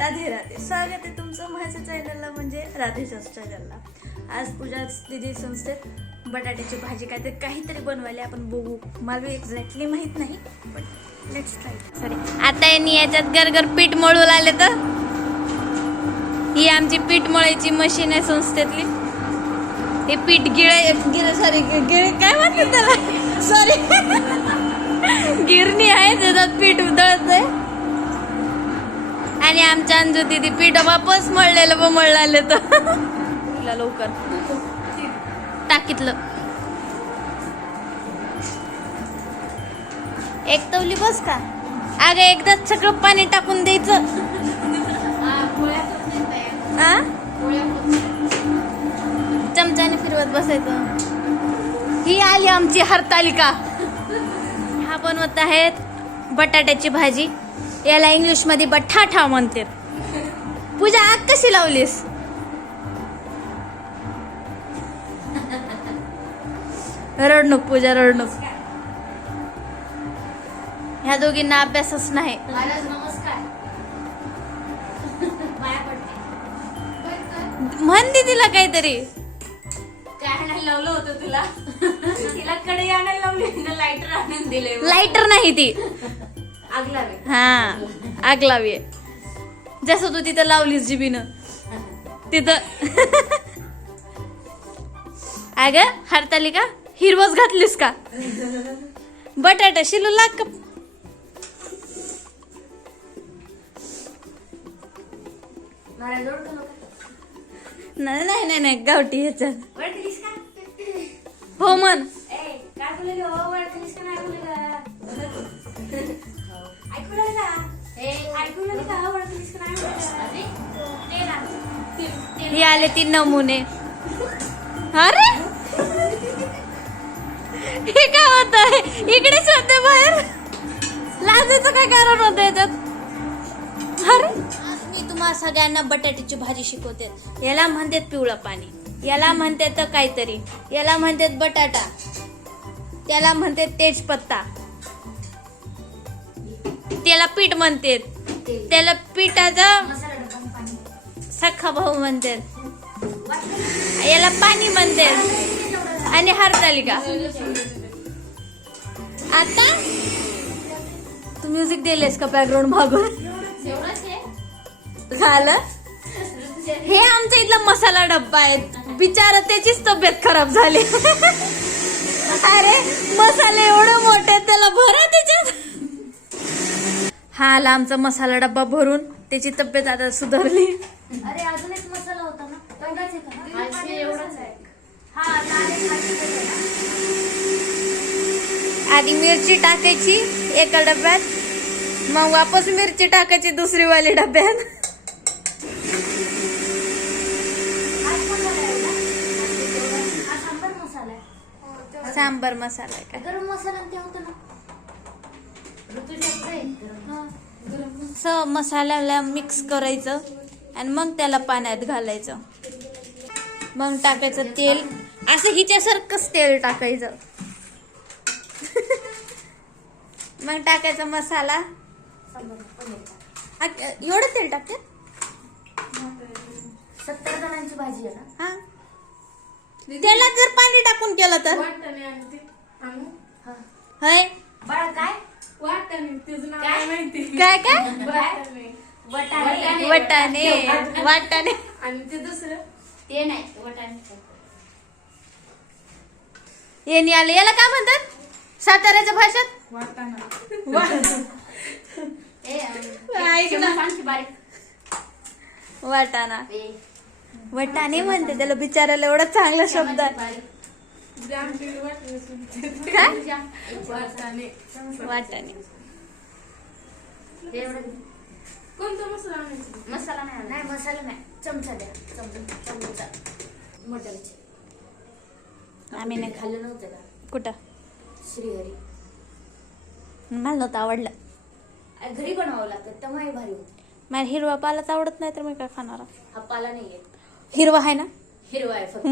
राधे राधे, स्वागत आहे तुमचं माझ्या चॅनलला म्हणजे राधेच्याच चॅनलला. आज पूजा दीदी संस्थेत बटाट्याची भाजी काहीतरी बनवायला आपण बघू. मला एक्झॅक्टली माहित नाही पण लेट्स ट्राय. सॉरी, आता यांनी याच्यात गरगर पीठ मळू लागले. तर ही आमची पीठ मळायची मशीन आहे संस्थेतली. हे पीठ गिळे काय म्हणतात त्याला, सॉरी गिरणी आहे त्याच्यात पीठ दळत आहे. आणि आमच्या अंजू दीदी पीठ वापस मळलेलं मळलं तर लवकर टाकीतलं एक तवली बस का. अगं एकदाच सगळं पाणी टाकून द्यायचं. चमच्याने फिरवत बसायचं. ही आली आमची हरतालिका. हा बनवत आहेत बटाट्याची भाजी. याला इंग्लिश मध्ये बटाटा म्हणते. पूजा आग कशी लावलीस. रडणूक पूजा रडणूक. ह्या दोघींना अभ्यासच नाही. म्हणते तिला काहीतरी लावलं होतं तुला. तिला कडे आणायला लावली, लायटर आणून दिले. लायटर नाही ती आग लावे. हा आग लावी. जसं तू तिथं लावलीस जिबीनं तिथं. अग हरतालिका हिरवच घातलीस का. बटाटा शिलू लाग. नाही नाही नाही नाही गावठी ह्याच्यात. हो मन काय बोलले हो. वळखलीस का नाही बोलले हे आले 3 नमुने. अरे हे काय होत आहे. इकडेच होते बाहेर. लाजायचं काय कारण होतं याच्यात. अरे मी तुम्हाला सगळ्यांना बटाट्याची भाजी शिकवते. याला म्हणतात पिवळं पाणी, याला म्हणतात काहीतरी, याला म्हणतात बटाटा, त्याला म्हणतात तेजपत्ता, त्याला पीठ म्हणतात, त्याला पिठाचा सख्खा भाऊ म्हणतात, याला पाणी म्हणतात आणि हरतालिका. आता तू म्युझिक दिलेस का बॅकग्राऊंड मागून. झालं. हे आमच्या इथला मसाला डब्बा आहे. बिचारा त्याचीच तब्येत खराब झाली. अरे मसाले एवढे मोठे त्याला भरा त्याच्यात. हा आला आमचा मसाला डब्बा भरून. त्याची तब्येत आता सुधारली. अरे अजून एक मसाला होता ना. आधी मिरची टाकायची एका डब्यात, मग वापस मिरची टाकायची दुसरी वाली डब्यात. सांबर मसाला आहे का. गरम मसाला ते होतं ना. मसाल्याला मिक्स करायचं आणि मग त्याला पाण्यात घालायचं. मग टाकायचं तेल. असं हिच्यासारखंच तेल टाकायचं. मग टाकायचा मसाला. एवढं तेल टाकते. 70 जणांची भाजी आहे ना. हा त्याला जर पाणी टाकून केलं तर हाय बाळा काय काय काय वटाणे वाटाणे आणि ते दुसरं ते नाही वटाणे. येणी आले. याला काय म्हणतात साताऱ्याच्या भाषेत. वाटाणा वटाणे म्हणते त्याला. बिचारायला एवढा चांगला शब्द आहे. वाटाणे. कोणता मसाला मसाला नाही मसाला नाही. चमचा द्या. चमचा मटनचे. आम्ही नाही खाल्लं नव्हतं का. कुठं. श्रीहरी मला नव्हतं आवडलं. घरी बनवावं लागतं त्यामुळे भारी होत. मला हिरवा पालाच आवडत नाही तर मी काय खाणार. हा पाला नाहीये. हिरवा आहे ना. हिरवा आहे फक्त.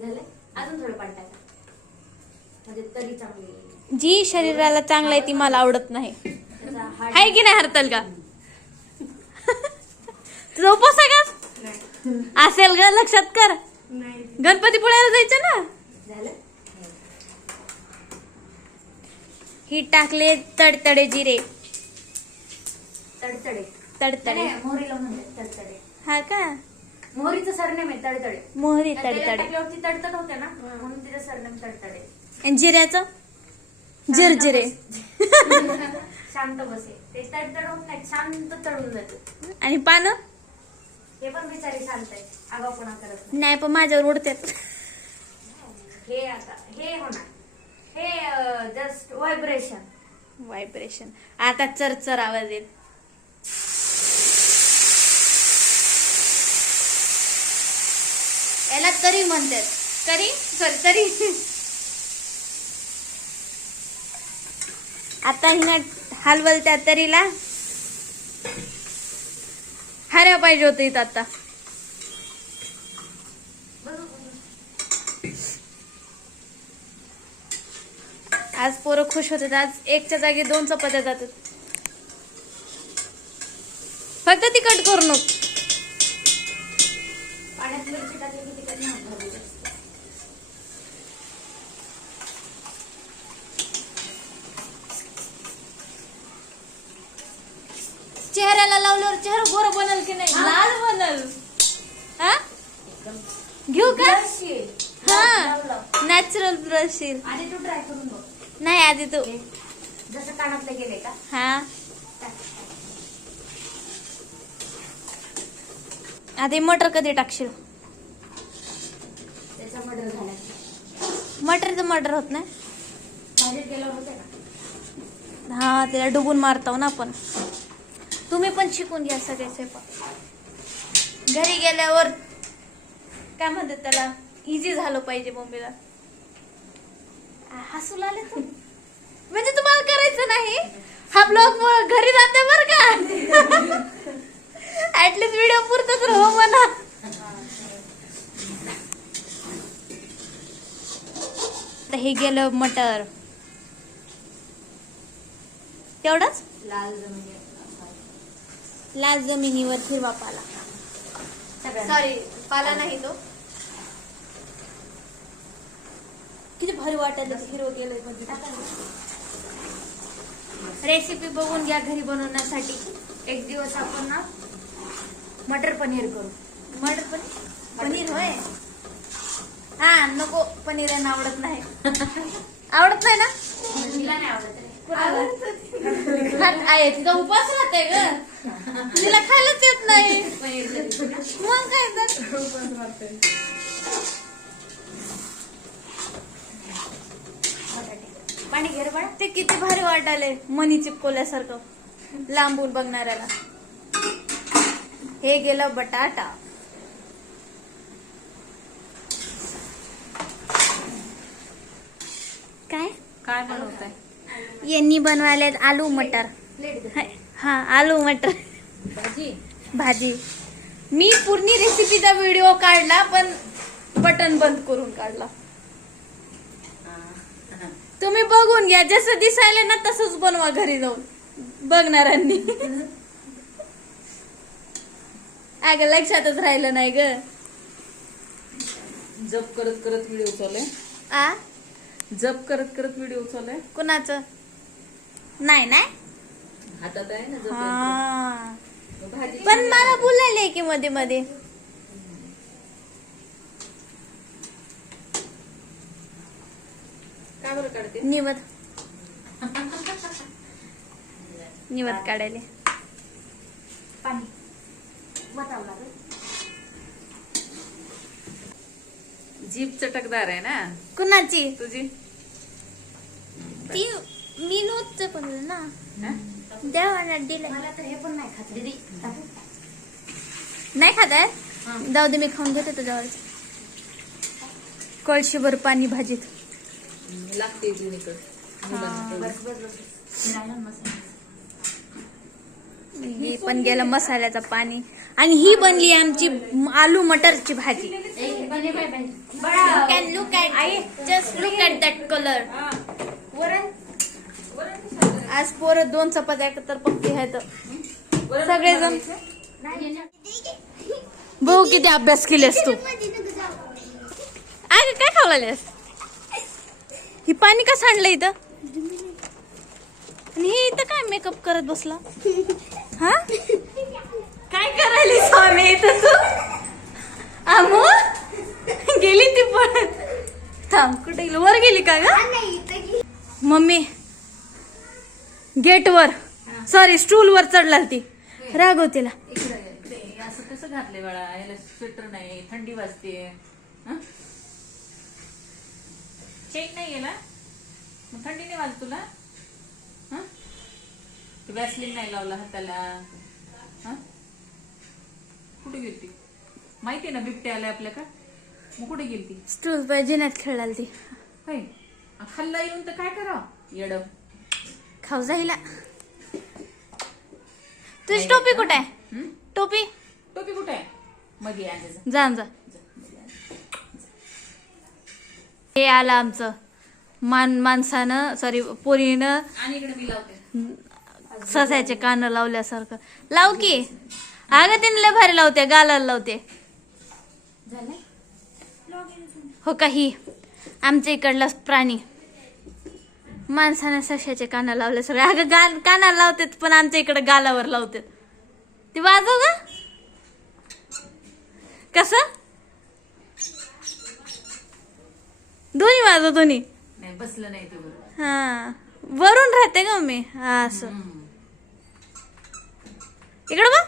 झालं. अजून थोडं पाणी टाका म्हणजे तरी चांगली. जी शरीराला चांगलं आहे ती मला आवडत नाही. आहे की नाही हरतालिका. तुझा उपवास आहे का असेल ग, लक्षात कर. नाही गणपती पुळ्याला जायचं ना. झालं. ही टाकले तडतडे जिरे. तडतडे तडतडे नाही, मोहरीला म्हणतात तडतडे. हा का. मोहरीचं सरनेम आहे तडतडे. मोहरी त्याला तडतडे. टाकल्यावरती तडतड होते ना, म्हणून तिचं सरनेम तडतडे. आणि जिऱ्याचं जिरजिरे. शांत बसे, ते तडतड होत नाही, शांत तळून जाते. आणि पानं हे पण बिचारी शांत आहे, आगाऊपणा करत नाही. नाही पण माझ्यावर उडतात. हे आता हे होणार, हे जस्ट व्हायब्रेशन. व्हायब्रेशन. आता चरचर आवाज येईल. याला तरी म्हणतात. करी सॉरी तरी. आता हिनं हलवल त्या तरीला हऱ्या पाहिजे होत इथं आता. आज पोरं खुश होतात. आज एकच्या जागी 2 चपात्या जातात. फक्त तिखट करू नको. पाण्यात मिरची टाकली की तिकडे नाही भाजू जास्त. चेहऱ्याला लावल्यावर चेहरा गोरा बनल की नाही? लाल बनल. हा घेऊ का? ब्रश येईल. हा लाव, लाव. नॅचरल ब्रश येईल. आधी तू ट्राय करून बघ. नाही आधी तू. जसं कानातले गेले का, हा आधी मटर कधी टाकशील? त्याचा मर्डर झाला. मटरचं मटर होत नाही. भाजीत गेल्यावर होते ना. हा त्याला डुबून मारतो ना आपण. तुम्ही पण शिकून घ्या सगळे स्वयंपाक. घरी गेल्यावर काय म्हणतात त्याला, इझी झालं पाहिजे मम्मीला. हसून आले तू. म्हणजे तुम्हाला करायचं नाही हा ब्लॉग घरी जाते बर का. ऍटलीस्ट व्हिडिओ पुरतच राहू म्हणा. आता हे गेलं मटर. तेवढंच. लाल जमिनी लाल जमिनीवर हिरवा पाला. सॉरी पाला नाही तो. किती भारी वाटायला हिरवं गेलंय मध्ये. रेसिपी बघून घ्या घरी बनवण्यासाठी. एक दिवस आपण ना मटर पनीर करू. मटर पनीर होय. हा नको, पनीर यांना आवडत नाही. आवडत नाही ना. तिला नाही आवडत रे. आहे तिचा उपास राहते ग. तिला खायलाच येत नाही. पनीर मग काय तर. पाणी घेर बाळा. ते किती भारी वाटायलंय मनी चिपकवल्यासारखं लांबून बघणाऱ्याला. हे गेलं बटाटा. काय काय बनवताय? यांनी बनवायला आलू मटर. प्लेट दे. हा आलू मटर भाजी. भाजी. मी पूर्ण रेसिपीचा व्हिडिओ काढला पण बटन बंद करून काढला. तुम्ही बघून घ्या. जसं दिसायला ना तसंच बनवा घरी जाऊन बघणाऱ्यांनी. अगं लक्षातच राहिलं नाही ग. जप करत करत व्हिडिओ चालू आ जप करत करत व्हिडिओ चालू कुणाचं? नाही नाही. हातात आहे ना जप. हा भाजी पण मला बोलायला की मध्ये मध्ये. काय बरं काढते? निवद निवद काढायला. पाणी वतावं लागेल. जीभ चटकदार आहे ना कुणाची? तुझी. ती मी नव्हते पण ना हा? देवाना दिलं. मला तर हे पण नाही खात दीदी. नाही खात आहे. जाऊ दे मी खाऊन घेते तुझ्यावर. कळशीभर पाणी भाजीत. लागते जुनीकडे बस बस बस. राहिला मसाला. ही पण गेलं मसाल्याचं पाणी. आणि ही बनली आमची आलू मटरची भाजी. बने bye bye. Look at just look at that colour. वरण आज पोरं 2 चपात्या तर पक्की आहेत सगळेजण. भाऊ किती अभ्यास केलेस तू? अरे काय खावलास? ही पाणी का सांडलं इथं? आणि हे इथं काय मेकअप करत बसला? हा काय करायली स्वामी इथं तू? आमो गेली ती पण. थांब कुठे गेली? वर गेली का ग? मम्मी गेट वर सॉरी स्टूल वर चढला ती. रागव तिला. इकडे असं कसं घातलंय बाळा? याला स्वेटर नाही, थंडी वाजते. चेक नाही गेला मग थंडी नाही वाजत तुला? वॅसलीन नाही लावला हाताला? कुठे गेलती? माहिती ना बिबटे आलाय आपल्याकडे. मग कुठे गेलती? स्टूल पाय जिन्यात खेळाल ती. काय खाल्ला येऊन तर काय करा येड. खाऊ जाईला. तुझी टोपी कुठे आहे? टोपी टोपी कुठे आहे? मध्ये आणायचं. जा. हे आलं आमचं माणसानं सॉरी पोरीनं आणि इकडे मी लावते. ससायचे कान लावल्यासारखं. लाव की. अगं तिने लय भारी लावते, गालाला लावते. झालंय? हो काही आमच्या इकडला प्राणी माणसानं सशाचे काना लावले सगळे. अगं कानाला लावतात पण आमच्या इकडे गालावर लावतात. ती वाजव ग. कसं दोन्ही वाजव दोन्ही. नाही बसलं नाही ते बरोबर. हा वरून राहते ग मी. हा असं इकडं बघ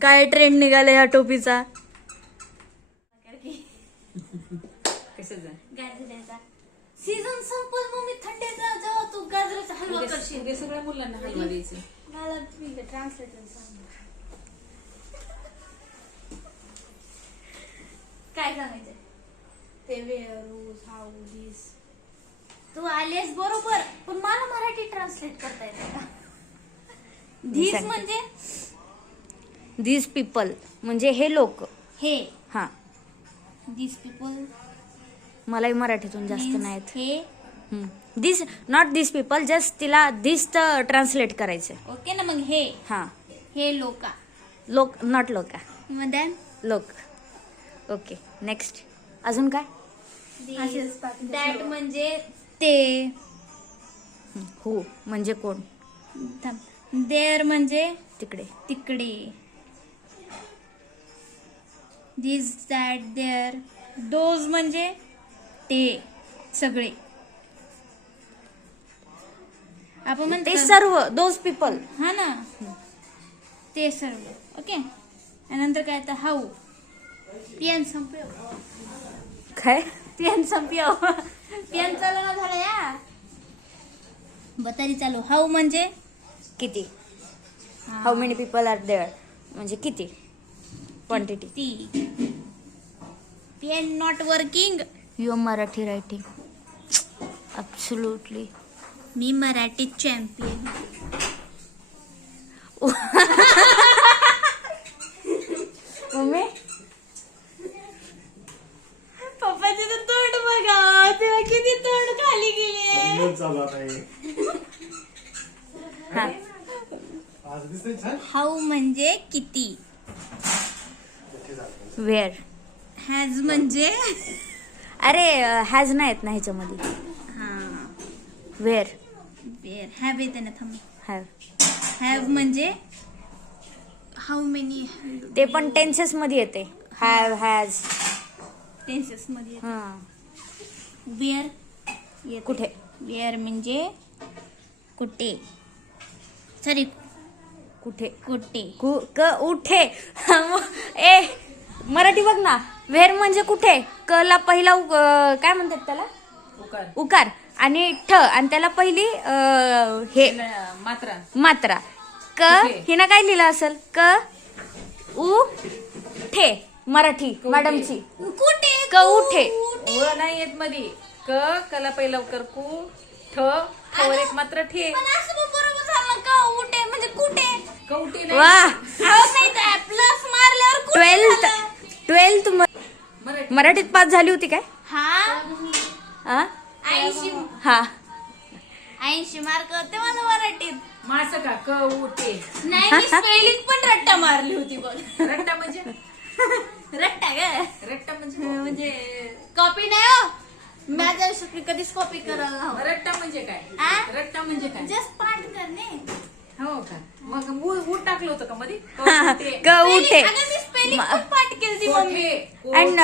काय ट्रेंड निघाला या टोपीचा. कसं जा गाजराचा सीझन संपल मग मी थंडीचा जेव्हा तू गाजराचा हलवा करशील. उद्या सगळ्या मुलांना हलवा द्यायचं. मला ट्रान्सलेटर सांग. काय सांगायचं? ते वेअरूज हाऊ दिस. तू आलेस बरोबर पण मला मराठी ट्रान्सलेट करता येते का? धीस म्हणजे दिस पीपल म्हणजे हे लोक. हे. हा दिस पीपल मलाही मराठीतून जास्त नाहीत. हे दिस नॉट दिस पीपल जस्ट तिला दिस तर ट्रान्सलेट करायचं. ओके ना. मग हे हा हे लोका. लोक नॉट लोका मग then लोक. ओके नेक्स्ट अजून काय? दॅट म्हणजे ते. हो म्हणजे कोण? देअर म्हणजे तिकडे. तिकडे. दिस दॅट देअर. दोज म्हणजे ते सगळे. आपण म्हणतो ते सर्व दोज पीपल. हा ना ते सर्व. ओके नंतर काय आता हाऊ. पियान संपव. काय? पियान संपव. पियान चालू ना झालं या बतारी चालू. हाऊ म्हणजे किती? How many people are there म्हणजे किती? क्वांटिटी. ती. Pen not working. Your Marathi writing absolutely. मी मराठी चॅम्पियन. मम्मी पप्पाचे तर तोंड बघा. तेव्हा किती तोंड खाली गेले. हा हाऊ म्हणजे किती. वेअर. हॅज म्हणजे अरे हॅज नाही येत ना ह्याच्यामध्ये. वेअर. वेअर. हॅव येते ना. थांब. हॅव. हॅव म्हणजे हाऊ मेनी. ते पण टेन्सेस मध्ये येते. Have has. टेन्सेस मध्ये. हा वेअर कुठे? वेअर म्हणजे कुठे. सॉरी कुठे? कुठे. उठे. ए मराठी बघ ना. वेअर म्हणजे कुठे. क ला पहिला काय म्हणतात त्याला? उकार आणि ठ आणि त्याला पहिली हे मात्रा. क हिनं काय लिहिलं असेल? क उ ठे. मराठी मॅडमची. कुठे. क उठे. व नाही येत मध्ये. कला पहिला उकर कु ठ वर एक मात्र ठे. पण असं मग बरोबर झालं का. उठे म्हणजे कुठे. कवटी वा. प्लस मारल्यावर कुठे. 12th मराठीत पास झाली होती काय? हा 80 हा 80 मार्क होते मला मराठीत. मास का क उठे. नाही मी स्पेलिंग पण रट्टा मारली होती बघ. रट्टा म्हणजे रट्टा ग रट्टा म्हणजे म्हणजे कॉपी नाही हो. माझ्या आयुष्यात कधीच कॉपी करायला हवं. रट्टा म्हणजे काय? आ? रट्टा म्हणजे काय? जस्ट पाठ करणे. हो का? मग ऊट टाकलं होतं का मध्ये? क उठे अगं मी स्पेलिंग पण पाठ केली ती mummy. And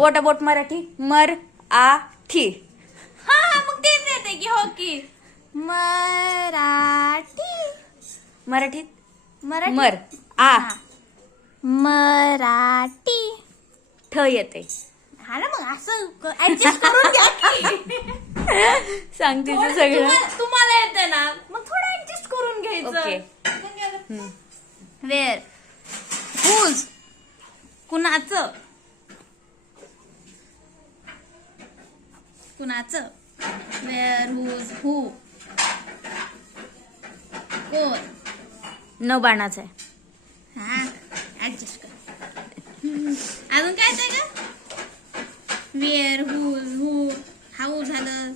what about Marathi मर आ थी हा मग तेच येते की हो की मराठी मराठीत मराठी मर आ हा. मराठी ठ येते. हा ना मग असं ऍडजस्ट करून घ्या की. सांगते थोडं सगळं. तुम्हाला येतं ना मग थोडं ऍडजस्ट करून घ्यायचं. ओके. वेअर हुज कुणाचं कुणाचं वेअर हुज हू कोण न बाणाचं आहे. हा ऍडजस्ट कर. अजून काय येतंय का वेअर हुज हू हाऊ झालं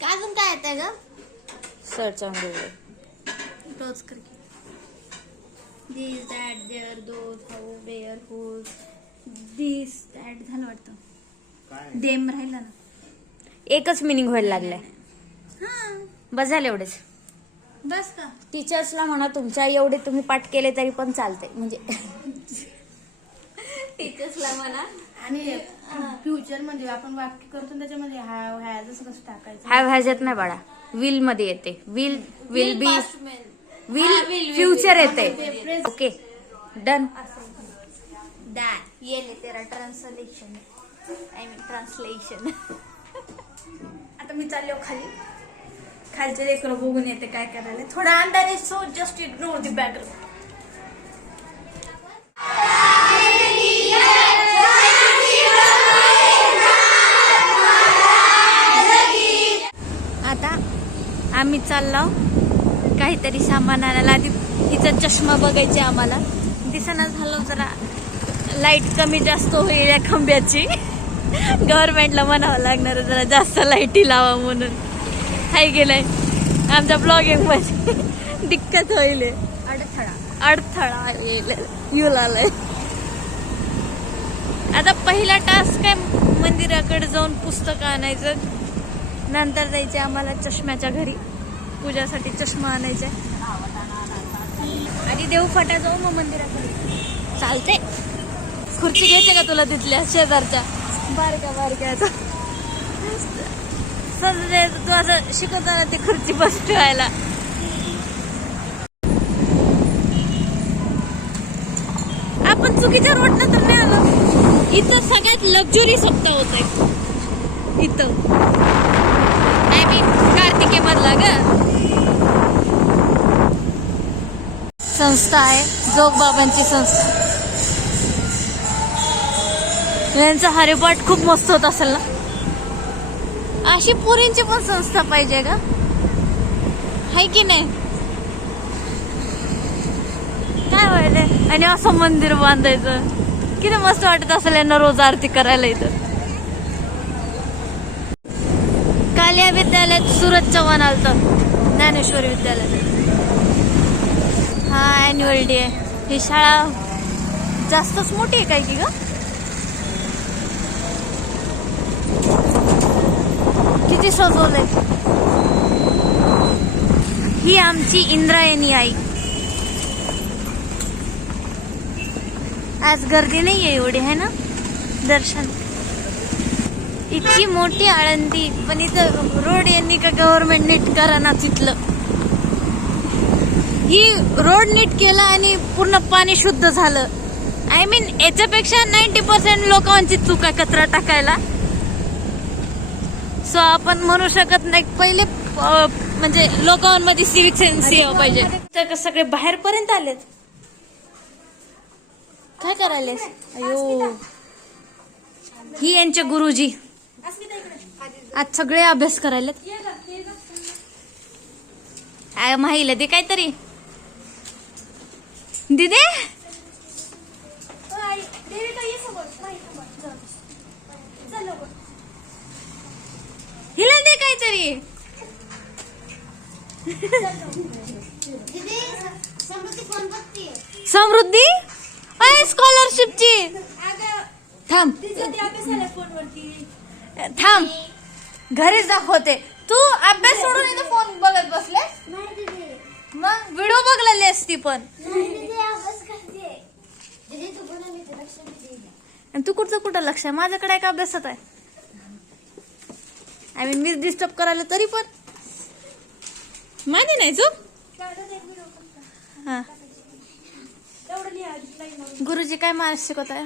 का अजून काय येतंय ग सर्च ऑन गुगल. क्लोज कर this that there those how where whose this that झालं वाटतं देम राहिलं ना. एकच मिनिंग व्हायला लागलाय. हा बस झालं एवढेच. बस का टीचर्सला म्हणा तुमच्या एवढे तुम्ही पाठ केले तरी पण चालते म्हणजे टीचर्सला म्हणा. आणि फ्युचर मध्ये आपण वाक्य करतो त्याच्यामध्ये हॅव हॅज असं कसं टाकायचं. हॅव हॅज येत नाही बाळा. विल मध्ये येते. Will will be will will future येते. Okay done. दॅट ये ले तेरा ट्रान्सलेशन आय मीन ट्रान्सलेशन. आता मी चाललो खाली. खालचे लेकरं बघून येते काय करायला. थोडा अंदाजे so just ignore the background. आता आम्ही चाललो काहीतरी सामान आणायला. आधी हिचा चष्मा बघायचे आम्हाला. दिसेना झालं जरा लाईट कमी जास्त होईल या खंब्याची. गव्हर्नमेंटला म्हणावं लागणार जरा जास्त लाईटी लावा म्हणून. हाय गेलाय आमच्या ब्लॉगिंग मध्ये दिक्कत होईल. अडथळा येईल येऊ लागलाय. आता पहिला टास्क आहे मंदिराकडे जाऊन पुस्तक आणायचं. नंतर जायचे आम्हाला चष्म्याच्या घरी. पूजासाठी चष्मा आणायचा. आधी देवफाटा जाऊ मग मंदिराकडे. चालते. खुर्ची घ्यायची का तुला तिथल्या शेजारच्या बारक्या तू असं शिकवताना ती खुर्ची बस ठेवायला. आपण चुकीच्या रोडला तर नाही आलो. इथं सगळ्यात लक्झरी सप्ताह होत आहे. इथं आय मीन कार्तिके मधला ग संस्था आहे. जोगबाबांची संस्था. यांचा हरिपाठ खूप मस्त होत असेल ना. अशी पोरींची पण संस्था पाहिजे का हाय की नाही. काय व्हायलंय. आणि असं मंदिर बांधायचं किती मस्त वाटत असेल यांना रोज आरती करायला. इथं कालिया विद्यालयात सूरज चव्हाण आलत. ज्ञानेश्वरी विद्यालयात. हा अॅन्युअल डे आहे. ही शाळा जास्तच मोठी आहे काय की ग. किती सजवलंय. ही आमची इंद्रायणी आई. आज गर्दी नाहीये एवढी है ना दर्शन. इतकी मोठी आळंदी पण इथं रोड यांनी का गव्हर्नमेंट नीट करा ना. तिथलं ही रोड नीट केला आणि पूर्ण पाणी शुद्ध झालं. आय मीन याच्यापेक्षा 90% लोकांची चूक आहे कचरा टाकायला. सो आपण म्हणू शकत नाही. पहिले म्हणजे लोकांमध्ये सिविक सेन्स यावं पाहिजे. तर सगळे बाहेर पर्यंत आलेत. काय करायलेस. अयो ही यांचे गुरुजी आज सगळे अभ्यास करायलेत. माहिला दे काहीतरी दिदे. हिला दे काहीतरी. समृद्धी अय स्कॉलरशिपची थांब थांब घरीच दाखवते. तू अभ्यास सोडून इथं फोन बघत बसले मग व्हिडिओ बघलेली असती पण. आणि तू कुठं लक्ष आहे माझ्याकडे आहे का अभ्यासात आहे. आय मीन मी डिस्टर्ब करायला तरी पण माहिती नाही चूक. हा गुरुजी काय मला शिकवत आहे.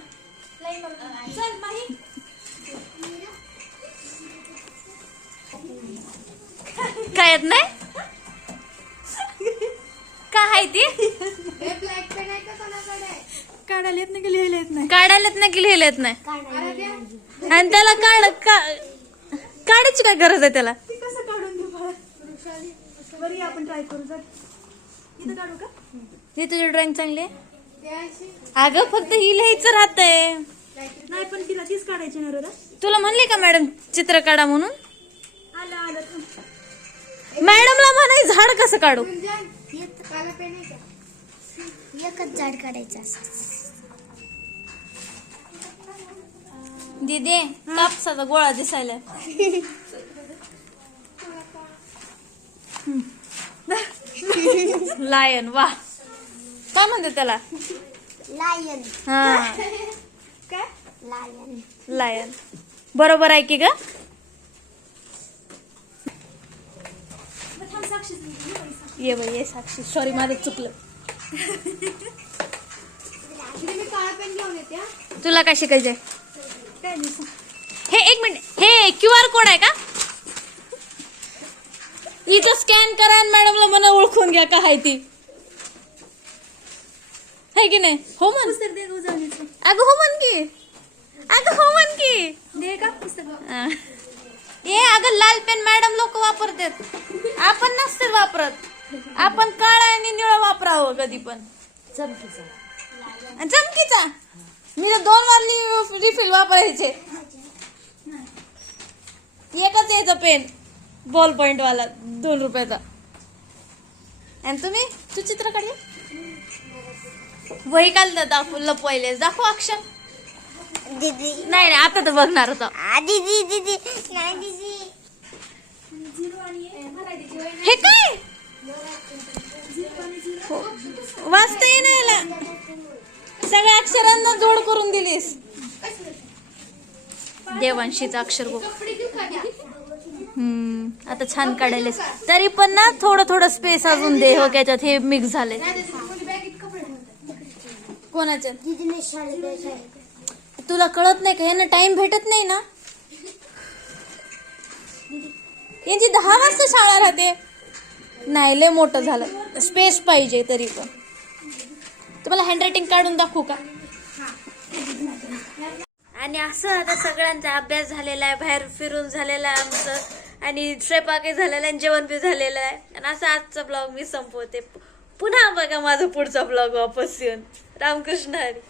काय येत नाही काय आहे ती. काढायला येत नाही की लिहायला येत नाही. काढायला येत नाही की लिहायला येत नाही. आणि त्याला काढायची काय गरज आहे त्याला. ती कसं काढून देऊ बाळा. बरं आपण ट्राय करू. जर इथं काढू का. ही तुझी ड्रॉइंग चांगली आहे. अगं फक्त ही लिहायचं राहतंय. नाही पण तिला तीच काढायची ना रे. तुला म्हणले का मॅडम चित्र काढा म्हणून. आलं मॅडमला म्हणाय झाड कसं काढू. एकच झाड काढायचं असं. दीदी कापसाचा गोळा दिसायला. लायन वा काय म्हणते त्याला. लायन. हा काय लायन. लायन बरोबर आहे की ग. ये बाई ये साक्षी सॉरी माझं चुकलं. मी काळा पेन घेऊन येते. तुला काय शिकायचंय. काय दिसू. हे एक मिनिट हे QR कोड आहे का. इथं स्कॅन करा आणि मॅडमला मला ओळखून घ्या का आहे ती. आहे की नाही. हो म्हण. पुस्तक दे उजवणीचं. अगं हो म्हण की. अगं हो म्हण की. दे का पुस्तक. ए अगं लाल पेन मॅडम लोक वापरतात. आपण नसते वापरत. आपण काळा आणि निळा वापरावं कधी पण. चमकीचा मी तर 2 वारली रिफिल वापरायचे. एकच यायचा पेन बॉल पॉइंट वाला 2 रुपयाचा. आणि तुम्ही तू चित्र काढले वही काढलं दाखवलं पहिले दाखव अक्षर. दीदी नाही आता तर बघणार होता. दीदी दीदी नाही दीदी. हे काय वाचता येईना. सगळ्या अक्षरांना जोड करून दिलीस. देवांशीचं अक्षर बघ. आता छान काढायलेस तरी पण ना थोडं स्पेस अजून दे. हो त्याच्यात हे मिक्स झाले. कोणाच्या दीदीने शाळेत. तुला कळत नाही का यांना टाइम भेटत नाही ना. यांची 10 वाजता शाळा राहते. नाही लय मोठं झालं स्पेस पाहिजे तरी पण. तुम्हाला हँडरायटिंग काढून दाखवू का. आणि असं आता सगळ्यांचा अभ्यास झालेला आहे. बाहेर फिरून झालेला आहे आमचं आणि स्वयंपाकही झालेला आहे जेवण बी झालेलं आहे. आणि असं आजचा ब्लॉग मी संपवते. पुन्हा बघा माझा पुढचा ब्लॉग वापस येऊन. रामकृष्ण हरी.